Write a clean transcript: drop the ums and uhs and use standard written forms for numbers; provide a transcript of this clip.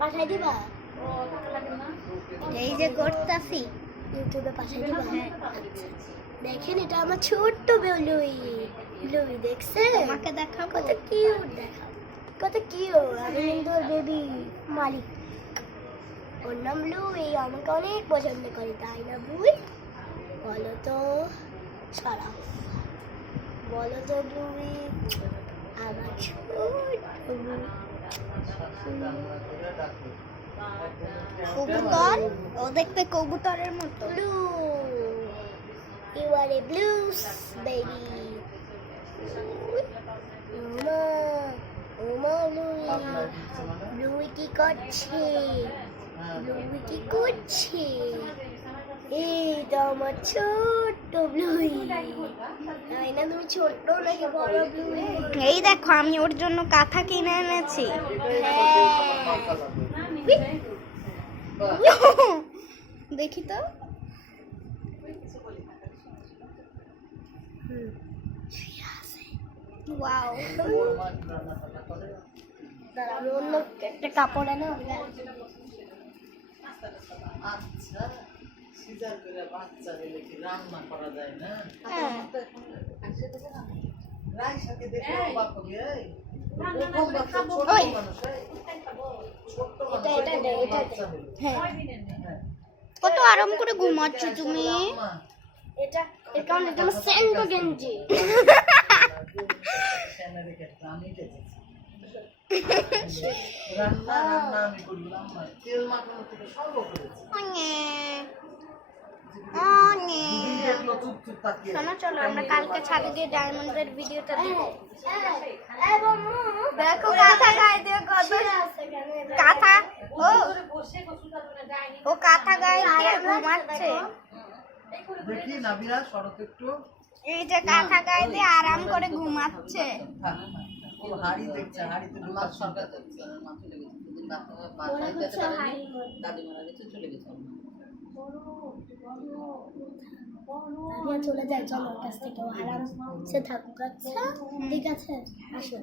পাঠাই দিবা? এই যে করতাছি ইউটিউবে পাঠাই দিবা? হ্যাঁ। দেখেন এটা আমার ছোট্ট ব্লুই। ব্লুই দেখছে? আমাকে দেখাও, কত কিউট, দেখাও কত কিউট। আমি কিন্তু ওর বেবি মালিক। ওর নাম ব্লুই, আমাকে অনেক পছন্দ করে, তাই না ব্লুই? বলো তো, সরাও, বলো তো ব্লুই, আমার ছোট্ট ব্লুই। কবুতর, ও দেখতে কবুতরের মতো। Blue, you are a blue baby. ওমা, ওমা ব্লুই, ব্লুই কি করছে? ব্লুই কি করছে? এই তো আমার ছোট্ট ব্লুই। তাই না, তুমি ছোট্ট নাকি বড় ব্লুই? এই দেখো আমি ওর জন্য কাঁথা কিনে এনেছি। দেখি তো। ওয়াও, আমি অন্য একটা কাপড় এনে আচ্ছা, সিজার করে বাচ্চা দিলে কি রান্না করা যায় না? রাইসাকে দেখে অবাক হবি। এই কত আরাম করে ঘুমাচ্ছ তুমি। এটা এর কারণে এটা আমার স্যান্ডো গেঞ্জি। রান্না রান্না আমি করলাম, তেল মাখানো থেকে সব করেছি। শোনো, চলো আমরা কালকে ছাদে গিয়ে ডায়মন্ডের ভিডিওটা দেখো। দেখো কাঁথা গায়ে দিয়ে কত কাঁথা, ও কাঁথা গায়ে দিয়ে ঘুমাচ্ছে। দেখি নাবিরা শরৎ একটু, এই যে কাঁথা গায়ে দিয়ে আরাম করে ঘুমাচ্ছে। ও হাড়ি দেখছে, হাড়িতে ঢোকার সরকার দেখছে। দাদি মারা গেছে, চলে গেছে। চলে যায়, চলো ওর কাছ থেকে আরাম সে থাকুক। আচ্ছা ঠিক আছে, আসো।